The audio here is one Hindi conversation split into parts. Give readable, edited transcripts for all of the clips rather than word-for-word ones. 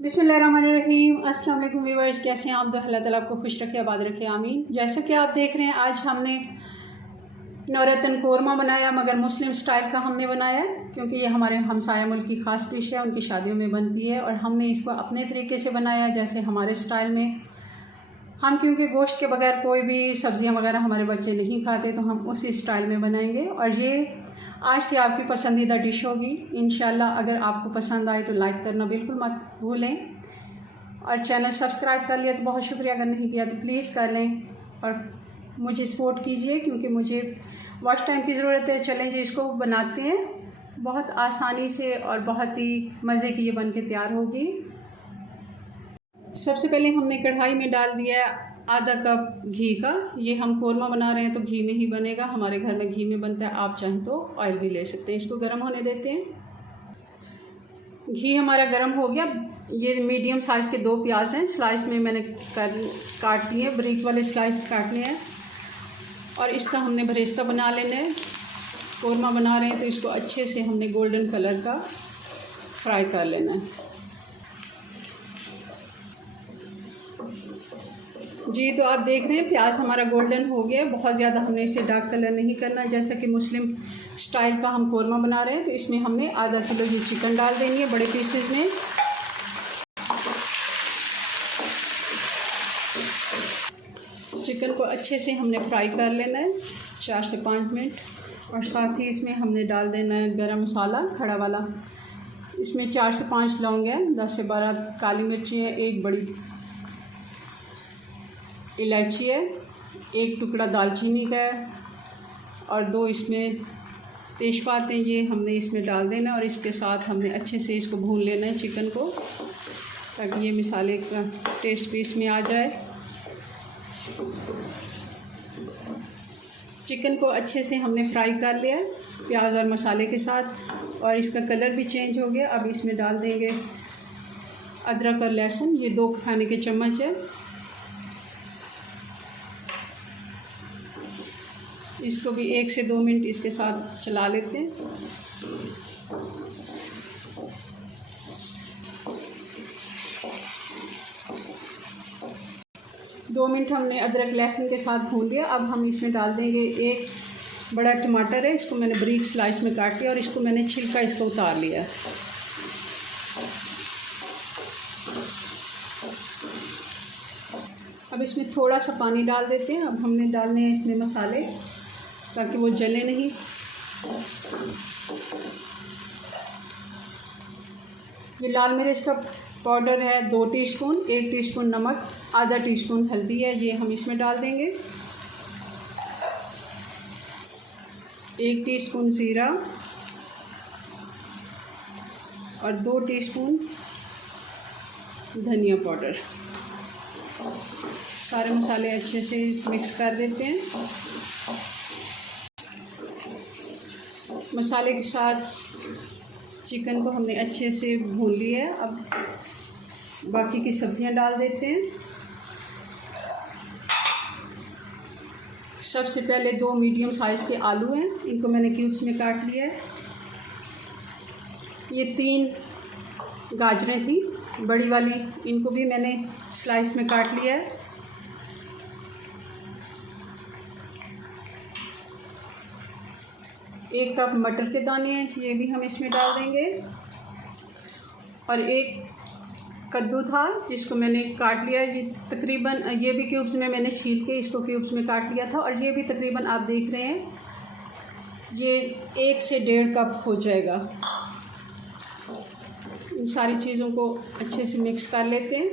बिस्मिल्लाहिर्रहमानिर्रहीम। अस्सलाम वालेकुम व्यूअर्स, कैसे हैं आप? अल्लाह ताला आपको खुश रखे, आबाद रखे, आमीन। जैसे कि आप देख रहे हैं, आज हमने नौरतन कोरमा बनाया, मगर मुस्लिम स्टाइल का हमने बनाया है, क्योंकि ये हमारे हमसाया मुल्क की ख़ास डिश है, उनकी शादियों में बनती है। और हमने इसको अपने तरीके से बनाया, जैसे हमारे स्टाइल में। हम क्योंकि गोश्त के बगैर कोई भी सब्ज़ियाँ वगैरह हमारे बच्चे नहीं खाते, तो हम उसी स्टाइल में बनाएंगे। और ये आज से आपकी पसंदीदा डिश होगी इंशाल्लाह। अगर आपको पसंद आए तो लाइक करना बिल्कुल मत भूलें, और चैनल सब्सक्राइब कर लिया तो बहुत शुक्रिया, अगर नहीं किया तो प्लीज़ कर लें और मुझे सपोर्ट कीजिए, क्योंकि मुझे वॉच टाइम की ज़रूरत है। चलें जी, इसको बनाते हैं बहुत आसानी से और बहुत ही मज़े की ये बन के तैयार होगी। सबसे पहले हमने कढ़ाई में डाल दिया आधा कप घी का। ये हम कोरमा बना रहे हैं तो घी में ही बनेगा, हमारे घर में घी में बनता है, आप चाहें तो ऑयल भी ले सकते हैं। इसको गर्म होने देते हैं। घी हमारा गर्म हो गया। ये मीडियम साइज़ के 2 प्याज हैं, स्लाइस में मैंने काट लिए, ब्रिक वाले स्लाइस काटने हैं। और इसका हमने भरेस्ता बना लेना है। कोरमा बना रहे हैं तो इसको अच्छे से हमने गोल्डन कलर का फ्राई कर लेना है। जी, तो आप देख रहे हैं प्याज हमारा गोल्डन हो गया। बहुत ज़्यादा हमने इसे डार्क कलर नहीं करना, जैसा कि मुस्लिम स्टाइल का हम कोरमा बना रहे हैं। तो इसमें हमने आधा किलो ये चिकन डाल देंगे बड़े पीसेस में। चिकन को अच्छे से हमने फ्राई कर लेना है 4 से 5 मिनट। और साथ ही इसमें हमने डाल देना है गरम मसाला खड़ा वाला। इसमें 4 से 5 लौंग हैं, 10 से 12 काली मिर्ची है, 1 बड़ी इलायची है, 1 टुकड़ा दालचीनी का है, और 2 इसमें तेज़पात हैं। ये हमने इसमें डाल देना, और इसके साथ हमने अच्छे से इसको भून लेना है चिकन को, ताकि ये मसाले का टेस्ट भी इसमें आ जाए। चिकन को अच्छे से हमने फ्राई कर लिया है प्याज और मसाले के साथ, और इसका कलर भी चेंज हो गया। अब इसमें डाल देंगे अदरक और लहसुन, ये 2 खाने के चम्मच है। इसको भी 1 से 2 मिनट इसके साथ चला लेते हैं। दो मिनट हमने अदरक लहसुन के साथ भून लिया। अब हम इसमें डाल देंगे 1 बड़ा टमाटर है, इसको मैंने बारीक स्लाइस में काट लिया, और इसको मैंने छिलका इसको उतार लिया। अब इसमें थोड़ा सा पानी डाल देते हैं। अब हमने डालने हैं इसमें मसाले, ताकि वो जले नहीं। ये लाल मिर्च का पाउडर है 2 टीस्पून, 1 टीस्पून नमक, आधा टीस्पून हल्दी है, ये हम इसमें डाल देंगे। 1 टीस्पून ज़ीरा और 2 टीस्पून धनिया पाउडर। सारे मसाले अच्छे से मिक्स कर देते हैं। मसाले के साथ चिकन को हमने अच्छे से भून लिया है। अब बाकी की सब्जियां डाल देते हैं। सबसे पहले 2 मीडियम साइज़ के आलू हैं, इनको मैंने क्यूब्स में काट लिया है। ये 3 गाजरें थी बड़ी वाली, इनको भी मैंने स्लाइस में काट लिया है। एक कप मटर के दाने हैं, ये भी हम इसमें डाल देंगे। और 1 कद्दू था जिसको मैंने काट लिया, ये तकरीबन, ये भी क्यूब्स में मैंने छील के इसको क्यूब्स में काट लिया था। और ये भी तकरीबन आप देख रहे हैं, ये 1 से 1.5 कप हो जाएगा। इन सारी चीज़ों को अच्छे से मिक्स कर लेते हैं।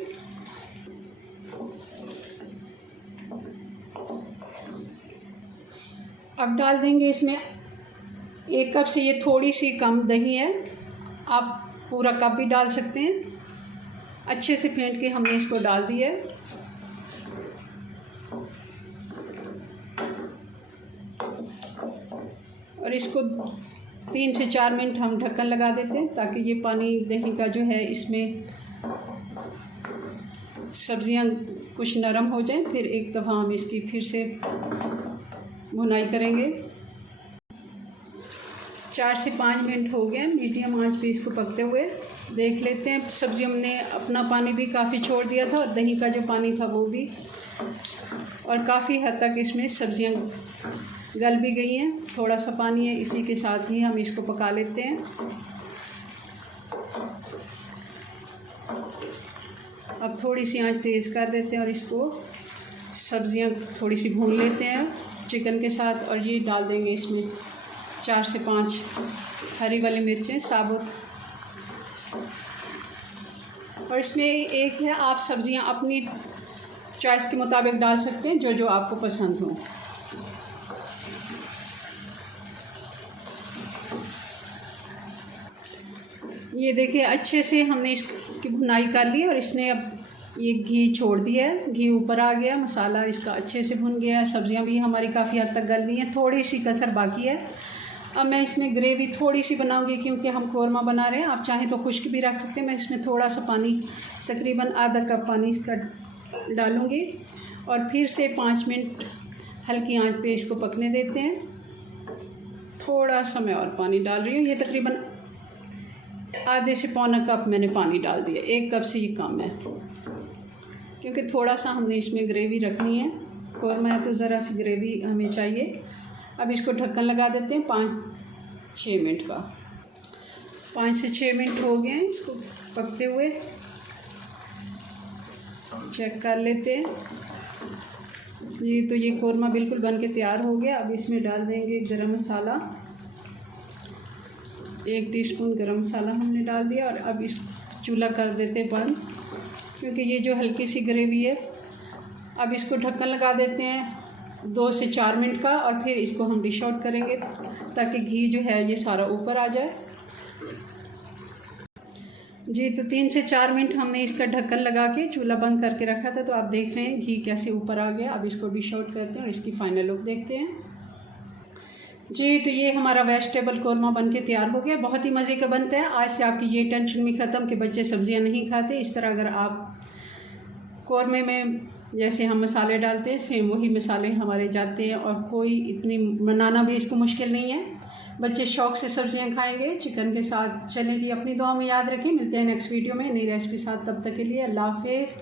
अब डाल देंगे इसमें 1 कप से ये थोड़ी सी कम दही है, आप पूरा कप भी डाल सकते हैं। अच्छे से फेंट के हमने इसको डाल दिया है। और इसको 3 से 4 मिनट हम ढक्कन लगा देते हैं, ताकि ये पानी दही का जो है इसमें सब्जियां कुछ नरम हो जाएं। फिर एक दफ़ा हम इसकी फिर से भुनाई करेंगे। 4 से 5 मिनट हो गए मीडियम आंच पे इसको पकते हुए। देख लेते हैं, सब्ज़ी हमने अपना पानी भी काफ़ी छोड़ दिया था और दही का जो पानी था वो भी, और काफ़ी हद तक इसमें सब्जियां गल भी गई हैं। थोड़ा सा पानी है, इसी के साथ ही हम इसको पका लेते हैं। अब थोड़ी सी आंच तेज़ कर देते हैं और इसको सब्जियां थोड़ी सी भून लेते हैं चिकन के साथ। और ये डाल देंगे इसमें 4 से 5 हरी वाली मिर्चें साबुत। और इसमें एक है, आप सब्जियां अपनी चॉइस के मुताबिक डाल सकते हैं, जो जो आपको पसंद हो। ये देखिए अच्छे से हमने इसकी भुनाई कर ली और इसने अब ये घी छोड़ दिया है, घी ऊपर आ गया, मसाला इसका अच्छे से भुन गया है, सब्जियां भी हमारी काफ़ी हद तक गल गई हैं, थोड़ी सी कसर बाकी है। अब मैं इसमें ग्रेवी थोड़ी सी बनाऊंगी क्योंकि हम कोरमा बना रहे हैं। आप चाहें तो खुश्क भी रख सकते हैं। मैं इसमें थोड़ा सा पानी, तकरीबन आधा कप पानी इसका डालूंगी और फिर से 5 मिनट हल्की आंच पे इसको पकने देते हैं। थोड़ा सा मैं और पानी डाल रही हूँ, ये तकरीबन आधे से पौना कप मैंने पानी डाल दिया, 1 कप से ये कम है क्योंकि थोड़ा सा हमने इसमें ग्रेवी रखनी है। कोरमा है तो ज़रा सी ग्रेवी हमें चाहिए। अब इसको ढक्कन लगा देते हैं 5-6 मिनट का। 5 से 6 मिनट हो गए हैं इसको पकते हुए, चेक कर लेते हैं। ये कोरमा बिल्कुल बन के तैयार हो गया। अब इसमें डाल देंगे गरम मसाला, 1 टीस्पून गरम मसाला हमने डाल दिया। और अब इस चूल्हा कर देते बंद क्योंकि ये जो हल्की सी ग्रेवी है। अब इसको ढक्कन लगा देते हैं 2 से 4 मिनट का और फिर इसको हम डिश आउट करेंगे ताकि घी जो है ये सारा ऊपर आ जाए। जी तो 3 से 4 मिनट हमने इसका ढक्कन लगा के चूल्हा बंद करके रखा था, तो आप देख रहे हैं घी कैसे ऊपर आ गया। अब इसको डिश आउट करते हैं और इसकी फाइनल लुक देखते हैं। जी तो ये हमारा वेजिटेबल कोरमा बनके तैयार हो गया। बहुत ही मज़े का बनता है। आज से आपकी ये टेंशन भी ख़त्म कि बच्चे सब्जियां नहीं खाते। इस तरह अगर आप कोरमे में जैसे हम मसाले डालते हैं सेम वही मसाले हमारे जाते हैं और कोई इतनी बनाना भी इसको मुश्किल नहीं है। बच्चे शौक़ से सब्जियां खाएंगे चिकन के साथ। चलें जी, अपनी दुआ में याद रखें। मिलते हैं नेक्स्ट वीडियो में नई रेसिपी साथ। तब तक के लिए अल्लाह हाफिज़।